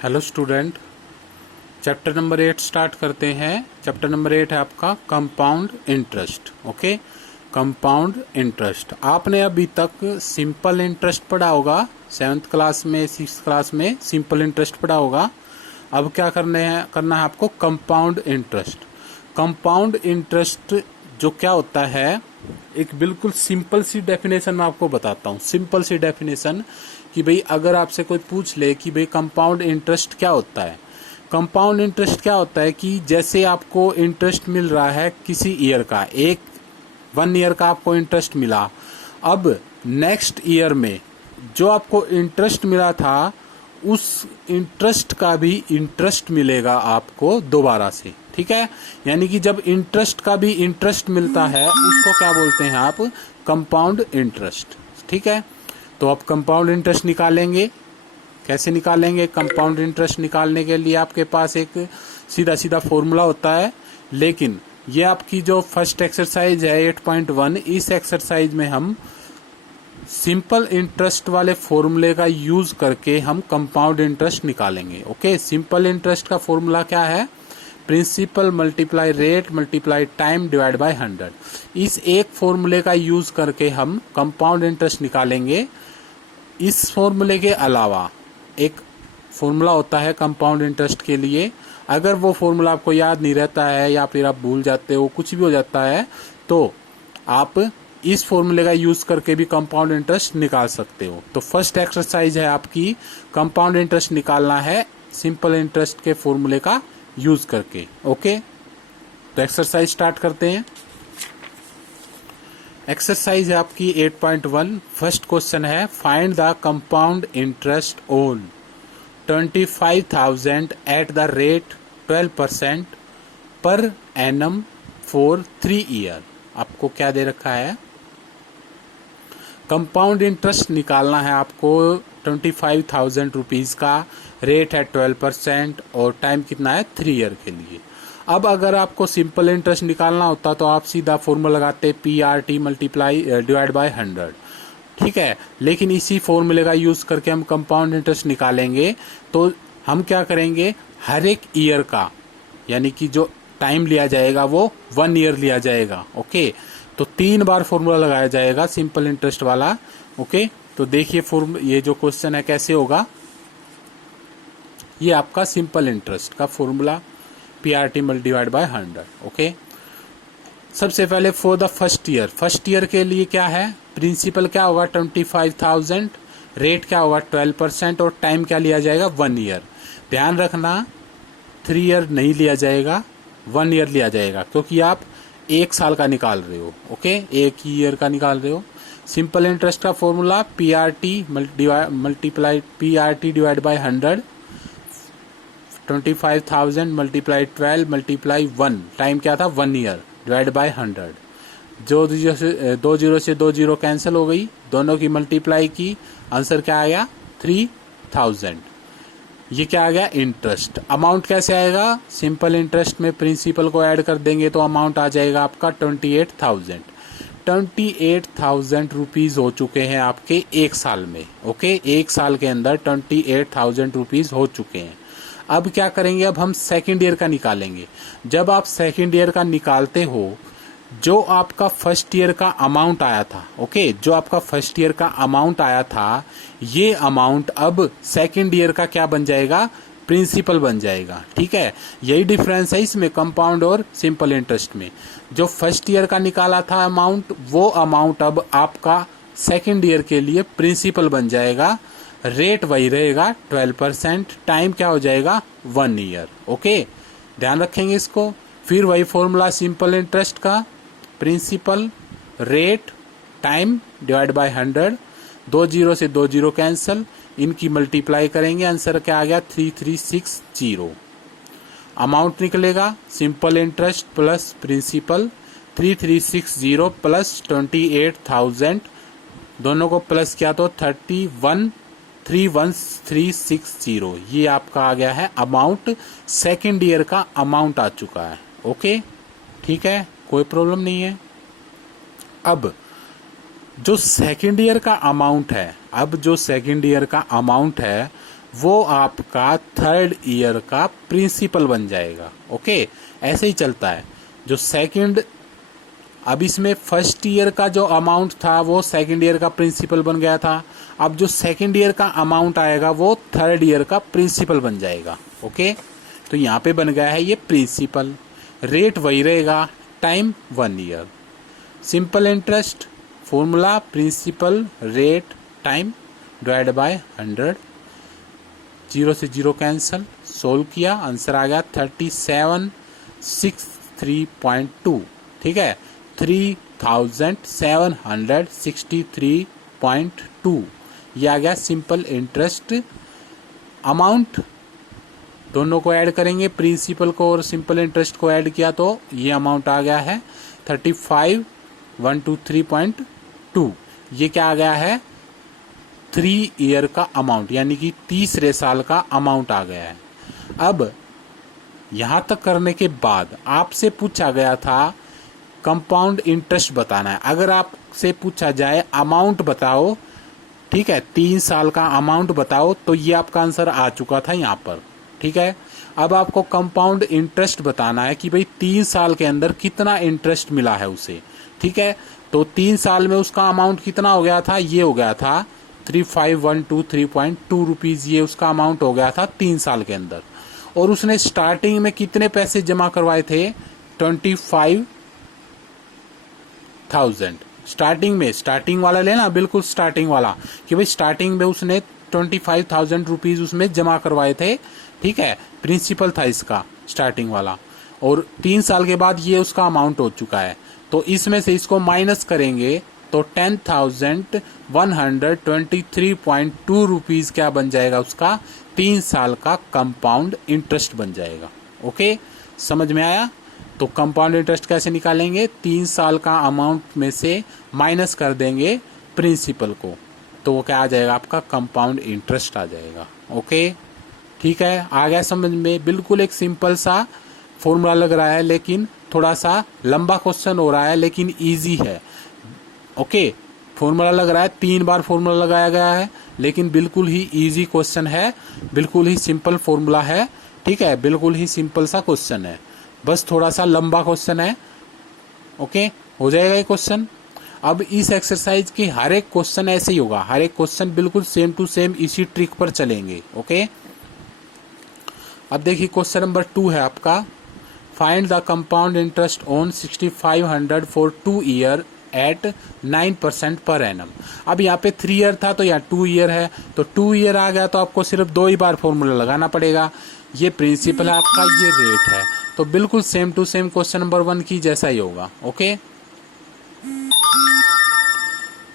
Hello student, chapter number 8 start करते हैं। Chapter number 8 है आपका compound interest. Okay, compound interest आपने अभी तक सिंपल इंटरेस्ट पढ़ा होगा, 7th क्लास में 6th क्लास में सिंपल इंटरेस्ट पढ़ा होगा। अब क्या करना है आपको कंपाउंड इंटरेस्ट। कंपाउंड इंटरेस्ट जो क्या होता है, एक बिल्कुल सिंपल सी डेफिनेशन मैं आपको बताता हूँ। सिंपल सी डेफिनेशन कि भाई अगर आपसे कोई पूछ ले कि भाई कंपाउंड इंटरेस्ट क्या होता है। कंपाउंड इंटरेस्ट क्या होता है कि जैसे आपको इंटरेस्ट मिल रहा है किसी ईयर का, 1 ईयर का आपको इंटरेस्ट मिला, अब नेक्स्ट ईयर में जो आपको इंटरेस्ट मिला था उस इंटरेस्ट का भी इंटरेस्ट मिलेगा आपको दोबारा से। ठीक है, यानी कि जब इंटरेस्ट का भी इंटरेस्ट मिलता है उसको क्या बोलते हैं आप, कंपाउंड इंटरेस्ट। ठीक है, तो आप कंपाउंड इंटरेस्ट निकालेंगे। कैसे निकालेंगे? कंपाउंड इंटरेस्ट निकालने के लिए आपके पास एक सीधा सीधा फॉर्मूला होता है, लेकिन ये आपकी जो फर्स्ट एक्सरसाइज है 8.1, इस एक्सरसाइज में हम सिंपल इंटरेस्ट वाले फॉर्मूले का यूज करके हम कंपाउंड इंटरेस्ट निकालेंगे। ओके, सिंपल इंटरेस्ट का फॉर्मूला क्या है? Principal multiply rate multiply time divide by 100। इस एक फॉर्मूले का यूज करके हम कंपाउंड इंटरेस्ट निकालेंगे। इस फॉर्मूले के अलावा एक फॉर्मूला होता है कंपाउंड इंटरेस्ट के लिए। अगर वो फॉर्मूला आपको याद नहीं रहता है या फिर आप भूल जाते हो, कुछ भी हो जाता है, तो आप इस फॉर्मूले का यूज करके भी कंपाउंड इंटरेस्ट निकाल सकते हो। तो फर्स्ट एक्सरसाइज है आपकी, कंपाउंड इंटरेस्ट निकालना है सिंपल इंटरेस्ट के फॉर्मूले का यूज करके। ओके, तो एक्सरसाइज स्टार्ट करते हैं। एक्सरसाइज है आपकी 8.1। फर्स्ट क्वेश्चन है, find the compound interest on 25,000 at the rate 12% पर एनम फॉर 3 ईयर। आपको क्या दे रखा है? कंपाउंड इंटरेस्ट निकालना है आपको 25,000 रुपीज का, रेट है 12% और टाइम कितना है 3 ईयर के लिए। अब अगर आपको सिंपल इंटरेस्ट निकालना होता तो आप सीधा फॉर्मूला लगाते PRT मल्टीप्लाई डिवाइड बाय 100। ठीक है, लेकिन इसी फॉर्मूले का यूज करके हम कंपाउंड इंटरेस्ट निकालेंगे। तो हम क्या करेंगे, हर एक ईयर का यानी कि जो टाइम लिया जाएगा वो 1 ईयर लिया जाएगा। ओके, तो 3 बार फॉर्मूला लगाया जाएगा सिंपल इंटरेस्ट वाला। ओके, तो देखिए ये जो क्वेश्चन है कैसे होगा। ये आपका सिंपल इंटरेस्ट का formula PRT divide by 100। Okay, सबसे पहले फॉर द फर्स्ट ईयर के लिए क्या है, प्रिंसिपल क्या होगा 25,000, रेट क्या होगा 12% और टाइम क्या लिया जाएगा 1 ईयर। ध्यान रखना 3 ईयर नहीं लिया जाएगा, 1 ईयर लिया जाएगा, क्योंकि आप 1 साल का निकाल रहे हो। ओके, 1 ईयर का निकाल रहे हो। सिंपल इंटरेस्ट का formula PRT divide by 100, 25,000 multiply 12 multiply 1, time क्या था 1 ईयर, डिवाइड बाय 100। दो जीरो से 2 जीरो कैंसिल हो गई, दोनों की मल्टीप्लाई की, आंसर क्या आया 3,000। ये क्या आ गया, इंटरेस्ट। अमाउंट कैसे आएगा, सिंपल इंटरेस्ट में प्रिंसिपल को ऐड कर देंगे तो अमाउंट आ जाएगा आपका 28,000। 28,000 रुपीज हो चुके हैं आपके 1 साल में। ओके, 1 साल के अंदर 28,000 रुपीज हो चुके हैं। अब क्या करेंगे, अब हम सेकेंड ईयर का निकालेंगे। जब आप सेकेंड ईयर का निकालते हो, जो आपका फर्स्ट ईयर का अमाउंट आया था, ओके, जो आपका फर्स्ट ईयर का अमाउंट आया था, ये अमाउंट अब सेकेंड ईयर का क्या बन जाएगा, प्रिंसिपल बन जाएगा। ठीक है, यही डिफरेंस है इसमें कंपाउंड और सिंपल इंटरेस्ट में। जो फर्स्ट ईयर का निकाला था अमाउंट, वो अमाउंट अब आपका सेकेंड ईयर के लिए प्रिंसिपल बन जाएगा। रेट वही रहेगा 12%, टाइम क्या हो जाएगा 1 ईयर। ओके, ध्यान रखेंगे इसको। फिर वही फॉर्मूला सिंपल इंटरेस्ट का, principal rate time divide by 100, 2 zero से 2 जीरो कैंसिल, इनकी मल्टीप्लाई करेंगे, आंसर क्या आ गया 3360। अमाउंट निकलेगा simple interest plus principal 3360 plus 28,000, दोनों को प्लस किया तो 31360। ये आपका आ गया है अमाउंट, सेकेंड ईयर का अमाउंट आ चुका है। ओके, ठीक है, कोई प्रॉब्लम नहीं है। अब जो सेकेंड ईयर का अमाउंट है, वो आपका थर्ड ईयर का प्रिंसिपल बन जाएगा। ओके, ऐसे ही चलता है। जो सेकंड, अब इसमें फर्स्ट ईयर का जो अमाउंट था वो सेकंड ईयर का प्रिंसिपल बन गया था। अब जो सेकंड ईयर का अमाउंट आएगा वो थर्ड ईयर का प्रिंसिपल बन जाएगा। ओके, तो यहाँ पे बन गया है ये प्रिंसिपल। रेट वही रहेगा, time 1 year. Simple interest formula principal rate time divide by 100, 0 से 0 कैंसिल, सोल्व किया, आंसर आ गया 3763.2। ठीक है, 3763.2 ये आ गया सिंपल इंटरेस्ट अमाउंट। दोनों को ऐड करेंगे, प्रिंसिपल को और सिंपल इंटरेस्ट को ऐड किया तो ये अमाउंट आ गया है 35,123.2। ये क्या आ गया है, 3 ईयर का अमाउंट, यानी कि तीसरे साल का अमाउंट आ गया है। अब यहां तक करने के बाद आपसे पूछा गया था कंपाउंड इंटरेस्ट बताना है। अगर आपसे पूछा जाए अमाउंट बताओ, ठीक है, 3 साल का अमाउंट बताओ, तो ये आपका आंसर आ चुका था यहाँ पर। ठीक है, अब आपको कंपाउंड इंटरेस्ट बताना है कि भाई 3 साल के अंदर कितना इंटरेस्ट मिला है उसे। ठीक है, तो 3 साल में उसका अमाउंट कितना हो गया था, ये हो गया था 35,123.2 रुपीज, ये उसका अमाउंट हो गया था 3 साल के अंदर। और उसने स्टार्टिंग में कितने पैसे जमा करवाए थे, 25,000। स्टार्टिंग वाला लेना, बिल्कुल स्टार्टिंग वाला, कि भाई स्टार्टिंग में उसने 25,000 रुपीज उसमें जमा करवाए थे। ठीक है, प्रिंसिपल था इसका स्टार्टिंग वाला, और 3 साल के बाद ये उसका अमाउंट हो चुका है। तो इसमें से इसको माइनस करेंगे तो 10,123.2 रुपीज क्या बन जाएगा, उसका 3 साल का कंपाउंड इंटरेस्ट बन जाएगा। ओके, समझ में आया? तो कंपाउंड इंटरेस्ट कैसे निकालेंगे, 3 साल का अमाउंट में से माइनस कर देंगे प्रिंसिपल को, तो वो क्या आ जाएगा, आपका कंपाउंड इंटरेस्ट आ जाएगा। ओके, ठीक है, आ गया समझ में? बिल्कुल एक सिंपल सा फॉर्मूला लग रहा है, लेकिन थोड़ा सा लंबा क्वेश्चन हो रहा है, लेकिन इजी है। ओके, फॉर्मूला लग रहा है, 3 बार फॉर्मूला लगाया गया है, लेकिन बिल्कुल ही इजी क्वेश्चन है, बिल्कुल ही सिंपल फॉर्मूला है। ठीक है, बिल्कुल ही सिंपल सा क्वेश्चन है, बस थोड़ा सा लंबा क्वेश्चन है। ओके, हो जाएगा ये क्वेश्चन। अब इस एक्सरसाइज की हर एक क्वेश्चन ऐसे ही होगा, हर एक क्वेश्चन बिल्कुल सेम टू सेम इसी ट्रिक पर चलेंगे। ओके, अब देखिए क्वेश्चन नंबर 2 है आपका, find the compound interest on 6,500 for 2 year at 9% per annum. अब यहाँ पे 3 ईयर था तो यहाँ 2 ईयर है, तो 2 ईयर आ गया तो आपको सिर्फ 2 ही बार फॉर्मूला लगाना पड़ेगा। ये प्रिंसिपल है आपका, ये रेट है, तो बिल्कुल same to same question number 1 की जैसा ही होगा। ओके,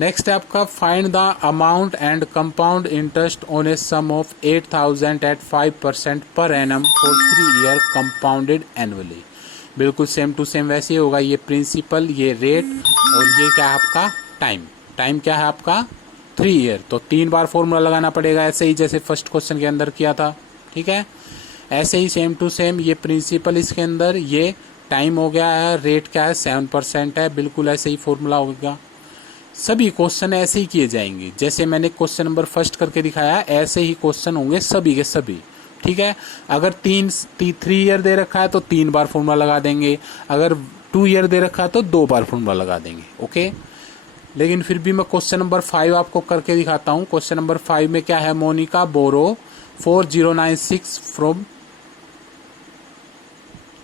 नेक्स्ट है आपका, find the amount and compound interest on a sum of 8,000 at 5% per annum for 3 year compounded annually. बिल्कुल सेम टू सेम वैसे ही होगा, ये प्रिंसिपल, ये रेट, और ये क्या है आपका टाइम। टाइम क्या है आपका 3 ईयर, तो 3 बार फॉर्मूला लगाना पड़ेगा, ऐसे ही जैसे फर्स्ट क्वेश्चन के अंदर किया था। ठीक है, ऐसे ही सेम टू सेम, ये प्रिंसिपल इसके अंदर, ये टाइम हो गया है, रेट क्या है 7% है, बिल्कुल ऐसे ही फॉर्मूला होगा। सभी क्वेश्चन ऐसे ही किए जाएंगे, जैसे मैंने क्वेश्चन नंबर फर्स्ट करके दिखाया, ऐसे ही क्वेश्चन होंगे सभी के सभी। ठीक है, अगर 3 ईयर दे रखा है तो 3 बार फॉर्मूला लगा देंगे, अगर 2 ईयर दे रखा है तो 2 बार फॉर्मूला लगा देंगे। ओके, लेकिन फिर भी मैं क्वेश्चन नंबर 5 आपको करके दिखाता हूँ। क्वेश्चन नंबर 5 में क्या है, Monica borrows 4096 from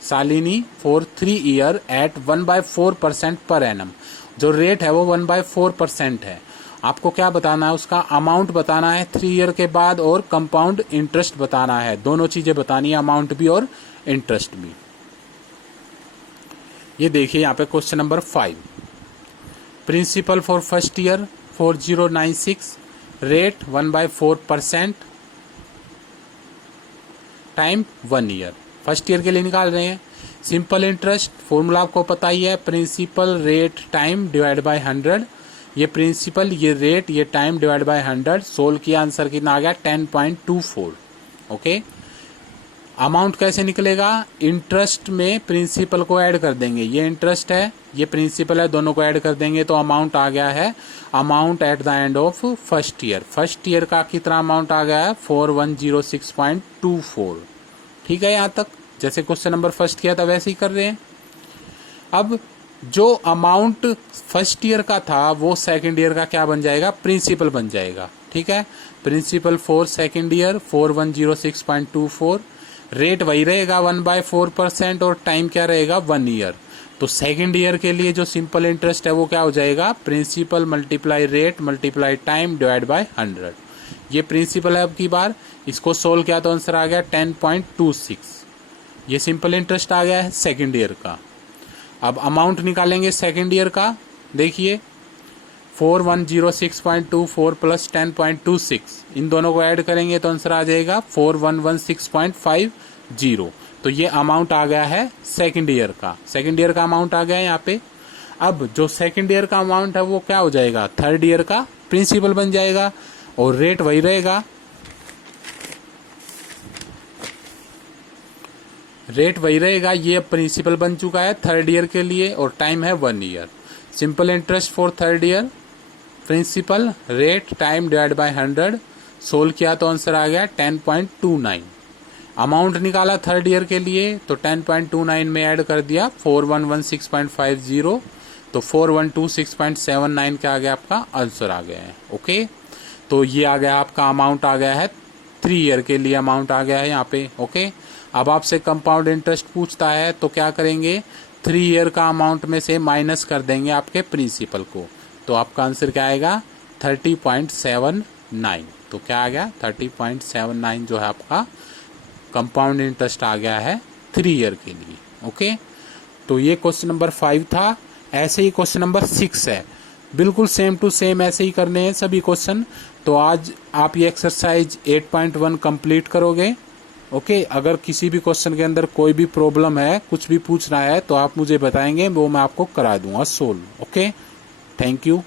Shalini for 3 year at 1/4% per annum. जो रेट है वो 1/4% है। आपको क्या बताना है, उसका अमाउंट बताना है 3 ईयर के बाद, और कंपाउंड इंटरेस्ट बताना है। दोनों चीजें बतानी है, अमाउंट भी और इंटरेस्ट भी। ये देखिए यहाँ पे question number 5, principal for first year 4096, rate 1/4%, time 1 year. First year के लिए निकाल रहे हैं। सिंपल इंटरेस्ट फॉर्मूला आपको पता ही है, principal rate time divide by 100। ये प्रिंसिपल, ये रेट, ये टाइम डिवाइड बाय 100। सोल्व किया, आंसर कितना आ गया 10.24। ओके, अमाउंट कैसे निकलेगा, इंटरेस्ट में प्रिंसिपल को ऐड कर देंगे, ये इंटरेस्ट है ये प्रिंसिपल है, दोनों को ऐड कर देंगे तो अमाउंट आ गया है, amount at the end of first year. First year का कितना अमाउंट आ गया है 4106.24। ठीक है, यहाँ तक जैसे क्वेश्चन नंबर फर्स्ट किया था वैसे ही कर रहे हैं। अब जो अमाउंट फर्स्ट ईयर का था वो सेकंड ईयर का क्या बन जाएगा, प्रिंसिपल बन जाएगा। ठीक है, principal for second year 4106.24, rate वही रहेगा 1/4% और टाइम क्या रहेगा 1 ईयर। तो सेकंड ईयर के लिए जो सिंपल इंटरेस्ट है वो क्या हो जाएगा, principal multiply rate multiply time divide by 100। ये प्रिंसिपल है। अब की बार इसको सोल्व किया तो आंसर आ गया 10.26। ये सिंपल इंटरेस्ट आ गया है सेकंड ईयर का। अब अमाउंट निकालेंगे सेकंड ईयर का, देखिए 4106.24 प्लस 10.26, इन दोनों को ऐड करेंगे तो आंसर आ जाएगा 4116.50। तो ये अमाउंट आ गया है सेकंड ईयर का। सेकंड ईयर का अमाउंट आ गया है यहाँ पे। अब जो सेकंड ईयर का अमाउंट है वो क्या हो जाएगा, थर्ड ईयर का प्रिंसिपल बन जाएगा और रेट वही रहेगा, रेट वही रहेगा। ये प्रिंसिपल बन चुका है थर्ड ईयर के लिए और टाइम है 1 year. Simple interest for third year, principal rate time divide by 100, solve किया तो आंसर आ गया 10.29। अमाउंट निकाला थर्ड ईयर के लिए तो 10.29 में ऐड कर दिया 4116.50, तो 4126.79 क्या आ गया, आपका आंसर आ गया है। ओके, तो ये आ गया आपका अमाउंट आ गया है 3 ईयर के लिए अमाउंट आ गया है यहाँ पे। ओके, अब आपसे कंपाउंड इंटरेस्ट पूछता है तो क्या करेंगे, 3 ईयर का अमाउंट में से माइनस कर देंगे आपके प्रिंसिपल को, तो आपका आंसर क्या आएगा 30.79। तो क्या आ गया 30.79 जो है आपका कंपाउंड इंटरेस्ट आ गया है 3 ईयर के लिए। ओके, तो ये क्वेश्चन नंबर 5 था। ऐसे ही क्वेश्चन नंबर 6 है, बिल्कुल सेम टू सेम ऐसे ही करने हैं सभी क्वेश्चन। तो आज आप ये एक्सरसाइज 8.1 कंप्लीट करोगे। ओके, अगर किसी भी क्वेश्चन के अंदर कोई भी प्रॉब्लम है, कुछ भी पूछना है तो आप मुझे बताएंगे, वो मैं आपको करा दूंगा सोल्व। Okay, thank you.